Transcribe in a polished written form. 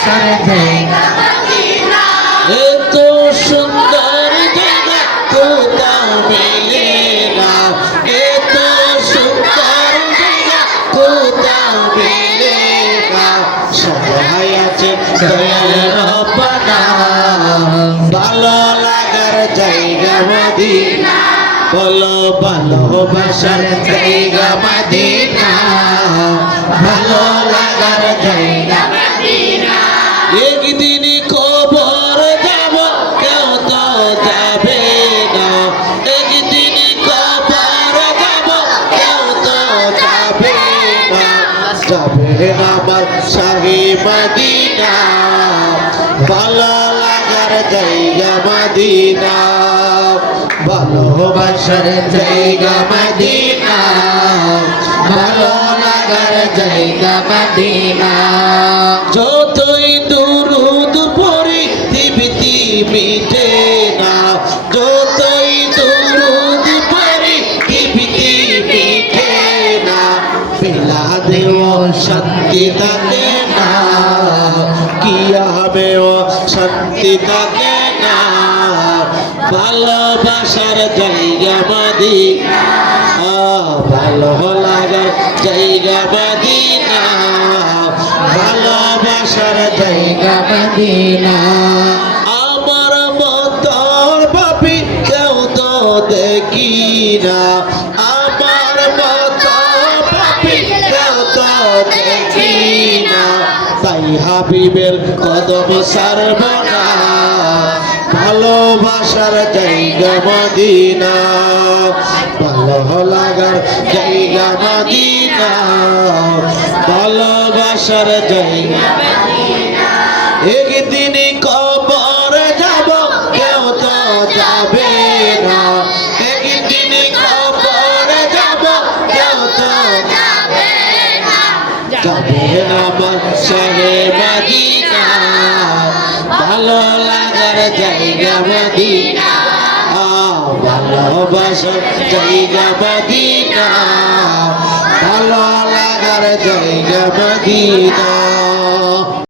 ভালোবাসার জায়গা মদিনা। এত সুন্দর জায়গা কোথাও মেলে না, এত সুন্দর জায়গা কোথাও মেলে না। সবাই আছে দয়াল রব্বানা, ভালো লাগার জায়গা মদিনা। বলো ভালোবাসার জায়গা মদিনা, ভালো লাগার জায়গা মদিনা। একদিন কবর যাব কেউ তো যাবে না, একদিন কবর যাব কেউ তো যাবে না। যাবে আমার শাহী মদিনা, ভালো লাগার জায়গা মদিনা। ভালোবাসার জায়গা মদিনা, ভালো লাগার জায়গা মদিনা। যতই দুরূদ পড়ি তৃপ্তি মিটে না, যতই দুরূদ পড়ি তৃপ্তি মিটে না। বিলাদেও শান্তি থাকে না, কিয়ামেও শান্তি থাকে না। ভালোবাসার জায়গা মদিনা, ভালো লাগার জায়গা মদিনা, ভালোবাসার জায়গা মদিনা। আমার মতর পাপী কেউ তো দেখি না, আমার মতর পাপী কেউ তো দেখি না। তাই হাবিবের কদম ছাড়ব না, ভালোবাসার জায়গা মদিনা, ভালো লাগার জায়গা মদিনা, ভালোবাসার জায়গা মদিনা। একদিন কবর যাব কেউ তো যাবে না, একদিন কবর যাব কেউ তো যাবে না। যাবে আমার শাহে মদিনা, ভালো লাগার জায়গা মদিনা, ভালোবাসার জায়গা মদিনা, ভালো লাগার জায়গা মদিনা।